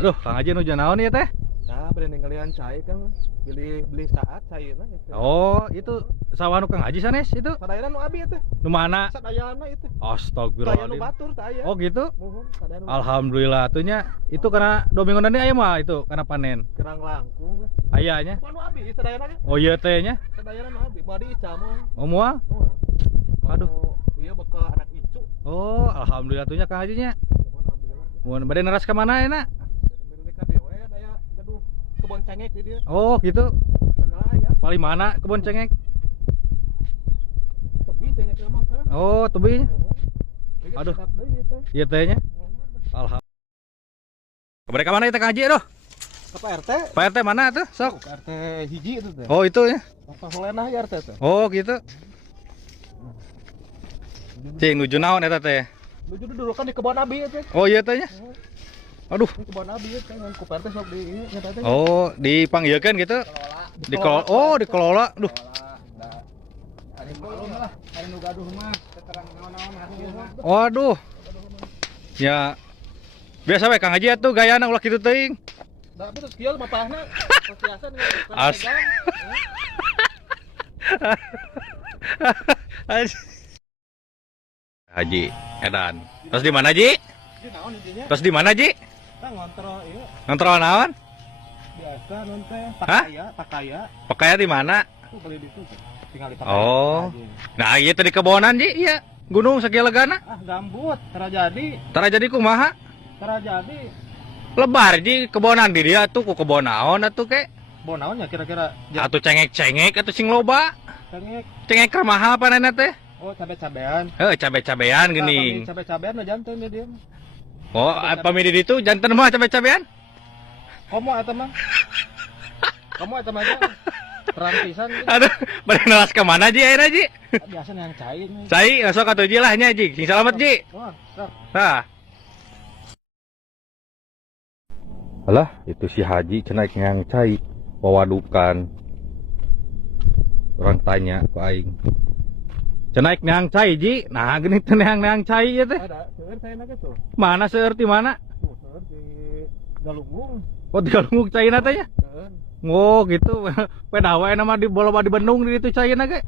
Aduh, Kang Haji nu naon ya teh? Nah, beri ninggalin cai kan beli saat cai na. Oh, itu sawah nu Kang Haji sanes itu. Sadayana nu abi teh. Nu mana? Sadayana itu. Kaya nu Astagfirullahaladzim. batur teh aya. Oh gitu. Muhun sadayana. Alhamdulillah atunya itu karena 2 minggu nanti aya mah itu karena panen. Kerang langkung. Ayahnya. Kumaha nu abi sadayana ge? Oh iya teh nya. Sadayana nu abi. Badi ica mah. Oh moal. Aduh. Iya bekal anak icu. Oh, alhamdulillah atunya Kang Haji nya. Alhamdulillah. Mun bade neras ka mana enak? Jadi milik ka dewe daya gaduh kebon cengek di dia. Oh, gitu. Segala aya. Paling mana kebun cengek? Tebi cengek mah kan. Oh, tubi. Aduh. Aduh. Iya teh nya. Alhamdulillah. Kebare ka mana itu Kang Haji doh? Ke PRT. Pak RT mana tuh? Sok. PRT hiji itu teh. Oh, itu ya. Apa solenah ya RT teh? Oh, gitu. Cing nuju naon eta teh? Lu dulu kan di kebon abi teh. Oh, iya teh nya. Aduh. Di kebon abi teh ngan ku PRT sok di ieu nya teh. Oh, dipanggilkeun gitu. Dikelola. Oh, dikelola. Duh. Ari malum lah, ari nu gaduh mah keterang naon-naon hasil mah. Waduh. Ya. Biasa we Kang Haji atuh gayana ulah kitu teuing. Da terus kieu mah pahna. Pasiasan As. Haji Edan. Terus di mana, Ji? Di naon intinya? Terus di mana, Ji? Kita ngontrol ieu Ngontrol naon? biasa non teh Hah? pakaya. Pakaian di mana? Tuh beli di situ. Tinggal di Oh. Nah, ieu teh di kebonan, Ji. Iya. Gunung sakilegana. Ah gambut, tara jadi, Tara jadi kumaha? tara jadi. Lebar, Ji, kebonan di dia tuh ku kebon naon atuh ke? Bonaonnya kira-kira Atuh cengek-cengek atuh sing loba. cengek. Cengek remaha panenna teh? Oh, cabe-cabean. Cabe-cabean geuning. Cabe-cabean mah jantan ya dia. Oh, apa midi itu jantan mah cabe-cabean? Komo eta mah. Komo eta mah aja. Perantisan gitu. Aduh, bade nelas ka mana, Ji, ayeuna, Ji? Biasa yang cair nih. Cai, sok atuh Ji lah nya, Ji. Sing salamet, Ji. Wah, sok. Nah. Alah, itu si Haji cenah yang cai wawadukan. Orang tanya ku aing. Cenah yang cai, Ji. Nah, gini teh yang cai ya teh. Ada, seueur saya na gitu. Mana seueur ti mana? Tuh, seueur di Galunggung. Oh, di Galunggung caina teh nya. Seueur. Oh, gitu. Peda wae nama di bola di Bandung di ditu caina ge.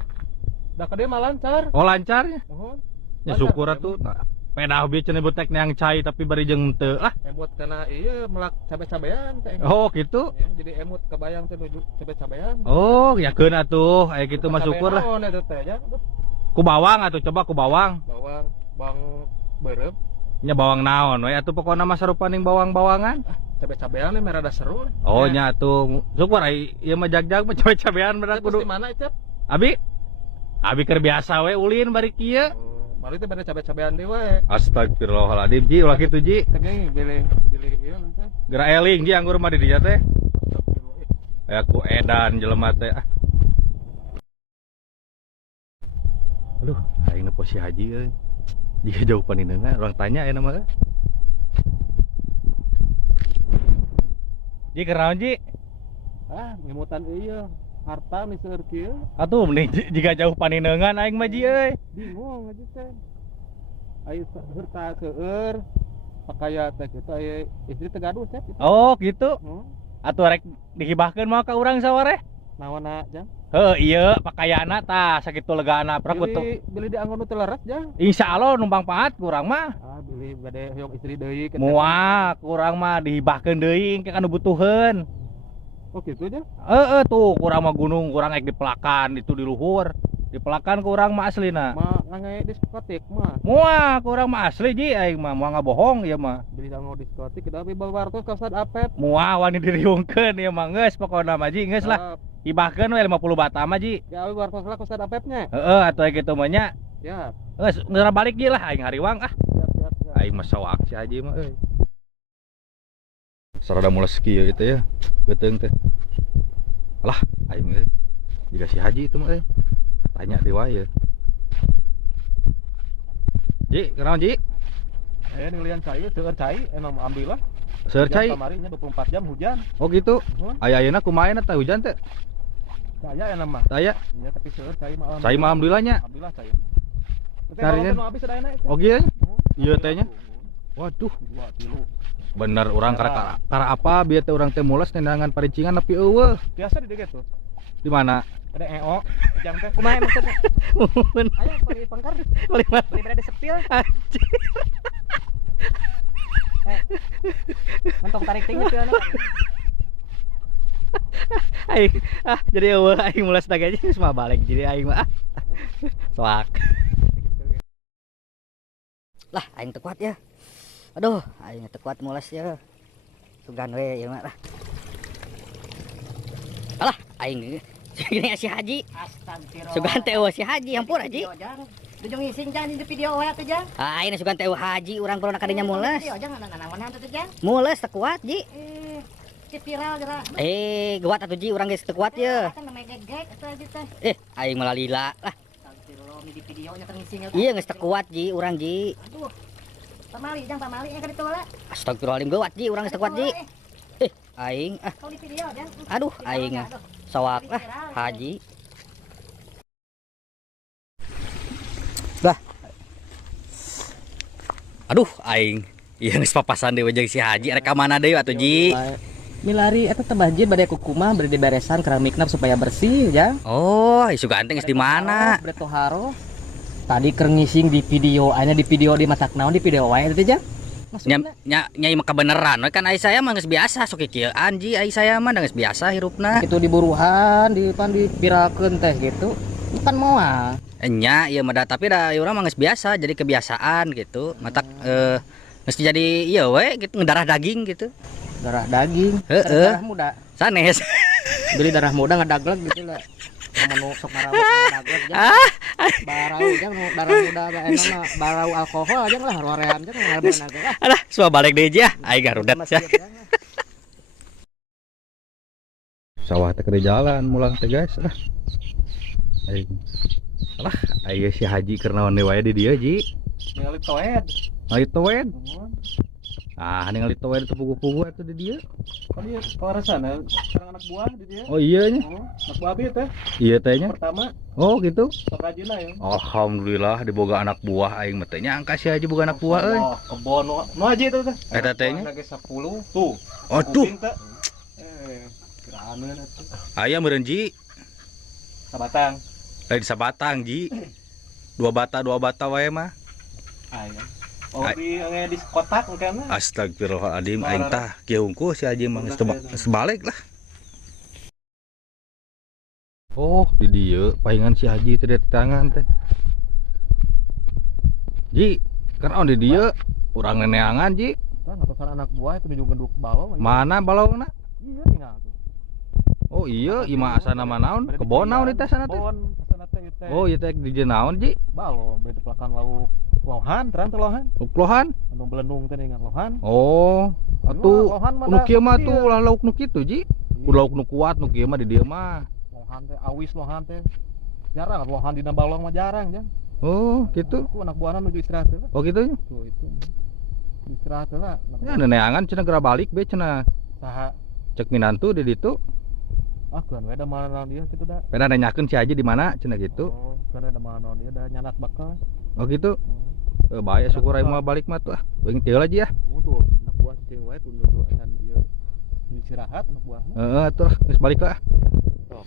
Da ka dieu mah lancar. Oh, lancarnya. Mohon. Ya syukur atuh. Nah, peda hobi cenah butek yang cai tapi bari jeung teu lah. Emut kana ieu melak cabe-cabean teh. Oh, gitu. Ya, jadi emut kebayang teh nuju cabe-cabean. Oh, yakeun atuh. Aya kitu mah syukur lah. Naon eta teh ya? Ku bawang atuh, coba ku bawang. Bawang, bawang beureum. Nya bawang naon we atuh pokona mah sarupa ning bawang-bawangan. Cabe-cabean mah rada seru. Oh, nya atuh. Syukur ai ieu mah jag-jag mah cabe-cabean bener Kudu kudu. di mana Cep? Abi. Abi keur biasa we ulin bari kieu. Bari teh bade cabe-cabean deui we. Astagfirullahaladzim, Ji, ulah kitu, Ji. Teh bilih ieu nanti. Geura eling, Ji, anggur mah di dieu teh. Aya ku edan jelema teh. Aduh, aing nepo si Haji euy. Jika jauh panindeungan, orang tanya ya nama. Ji kenaon, Ji? Ah, ngemutan ieu. Harta nih seueur kieu. Atuh mending jika jauh panindeungan aing mah, Ji euy. Bingung aja teh. Ayo harta seueur. Pakaya teh kitu aya istri teh gaduh Cep. Oh, gitu. Hmm. Atuh rek dihibahkeun mah ka urang sawareh. Naonna jang? Heuh, ieu pakaianna tah sakitu legaana prak betul. Beli di anggon nu teu leres jang. Insyaallah numpang paat kurang mah. Ah, beli bade hoyong istri deui ke Moal kurang mah dihibahkeun deui engke anu butuheun. Oh gitu aja. Tuh kurang mah gunung kurang ek dipelakan itu di luhur. Dipelakan kurang mah aslina. Mah ngangai diskotik mah. Moal kurang mah asli Ji aing mah moal ngabohong ieu mah. Beli anggon diskotik tapi bawartos ka Ustad Apep. Moal wani diriungkeun ieu mah geus pokona mah Ji geus lah. Hibahkeun we 50 bata mah Ji. Ya abi bawartos lah ka Ustad Apepnya. Atuh kitu mah nya. Ya. Geus balik Ji lah aing hariwang ah. Siap. Aing mah soak si Haji mah euy. Sarada mules kieu itu ya. Beuteung teh. Alah aing euy. Jiga si Haji itu mah euy. Tanya di wae. Ji, kenaon Ji? Ningalian cai seueur cai emang ambil lah. Seueur cai. Kamarinya 24 jam hujan. Oh gitu. Aya-ayeuna kumaha eta hujan teh? Saya enak mah. Saya Ya tapi seueur cai mah. cai mah alhamdulillah nya. Alhamdulillah cai. Carinya. Nu habis sadayana itu. Oh kieu. Ieu teh nya. Waduh, 2 kilo. bener orang karena apa biar teh orang teh mules nendangan parincingan nepi eueuh. Biasa di gitu. Di mana? Ada EO, jam teh. Kumaha maksudnya? Mun Ayo beli pangkar, beli mana? beli berada sepil. Anjir. Mentong tarik tinggi tuh anak. Aing jadi eueuh aing mules teh aja geus mah balik jadi aing mah soak. Lah aing teu kuat ya. Aduh, aing teu kuat mules ya. Sugan we ieu mah lah. Alah, aing gini si Haji. Astagfirullah. Sugan teh eueuh si Haji, ampun Haji. Dujung ngising jangan di video we teh jang. Ah, aing sugan teh eueuh Haji, urang perlu kadinya mules. Video jangan nanawan teh jang. Mules teu kuat, Ji. Di viral geura. Geuat atuh Ji, urang geus teu kuat ye. Kan namanya geg atuh aja teh. Aing malah lila. Lah, Astagfirullah di videonya teh ngising. ieu geus teu kuat Ji, urang Ji. Aduh. Pamali jang pamali nya ka ditu heula. Astagfirullahaladzim geuat Ji, urang geus teu kuat Ji. Aing Kau di video jang. aduh aing sawak Haji. Bah. Aduh aing ieu geus papasan deui jeung si Haji rek ka mana deui atuh Ji? Milari eta teh banjir bade kukumah bade diberesan keramikna supaya bersih ya. Oh, isu ganteng geus di mana? Bade toharo. Tadi keur ngising di video, aya di video di matak naon di video wae teh ja. Nyai mah kebeneran we kan ai saya mah geus biasa sok kieuan Ji, ai saya mah geus biasa hirupna. Itu diburuhan, di pan dipirakeun teh gitu. Bukan moal. Nya ieu mah da tapi da urang mah geus biasa jadi kebiasaan gitu. Matak geus jadi ieu we gitu ngedarah daging gitu. Darah daging, Heeh. darah muda. Sanes. Beli darah muda ngadaglek gitu lah. Sama sok marawat ngadaglek ja. Barau jang darah muda ga enak mah barau alkohol aja lah rorean jang ngarebeun lah. Alah, semua balik deh ya. Aing garudat ya. Sawah teh keur jalan mulang teh guys. Aing. Alah, aya si Haji keur naon deui wae di dieu Ji. Ningali toed. Ngali toed. Ah, ningali toed teu pugu-pugu atuh di dieu. Kan dia kelarasan sareng anak buah di dia. Oh iya nya. Anak buah abi teh. Iya teh nya. Pertama Oh gitu. sok rajinna ya. Alhamdulillah diboga anak buah aing mah teh nya angka si Haji boga anak buah euy. Oh, kebon nu aji itu teh. Eta teh nya. Lagi 10 tuh. Aduh, Kuping teh. Kiraaneun atuh. aya meureun Ji. Sabatang. Lain sabatang Ji. Dua bata wae mah. Aya. Oh di kotak mungkin. Astagfirullahaladzim aing tah kieu hungkul si Haji mah geus sebalik lah. Oh, di dieu paingan si Haji teh di tangan teh. Ji, kan di dieu urang neneangan Ji. Kan ngatosan anak buah itu nuju genduk balong. Mana balongna? Iya tinggal tuh. Oh iya, ima asana mah naon? Kebon naon di teh sana teh? Kebon asana teh teh. Oh, ieu teh di dieu naon Ji? Balong beda pelakan lauk lohan, terang teh lohan. Lohan? Anu belendung teh dengan lohan. Oh, atuh Lohan mah nu da kieu mah kecil. tuh ulah lauk nu kitu Ji. Ulah lauk nu kuat nu kieu mah di dieu mah. Lohan teh awis lohan teh. Jarang lohan dina balong mah jarang jang. Oh, gitu. Aku anak buahna nuju istirahat teh. Oh gitu nya. Tuh itu. Istirahat teh lah. Ya neneangan cenah geura balik be cenah. Saha Cek minantu di ditu. kan we da mana dia kitu da. Pernah nanyakeun si Haji di mana cenah gitu. Oh, kan ada mana dia da nyanat bakal. Oh gitu. Bahaya syukur aing mah balik mah tuh ah. Beung teu aja ya. Tuh anak buah cing wae tuh nuju acan ieu istirahat anak buahna. Heeh atuh geus balik lah. Sok.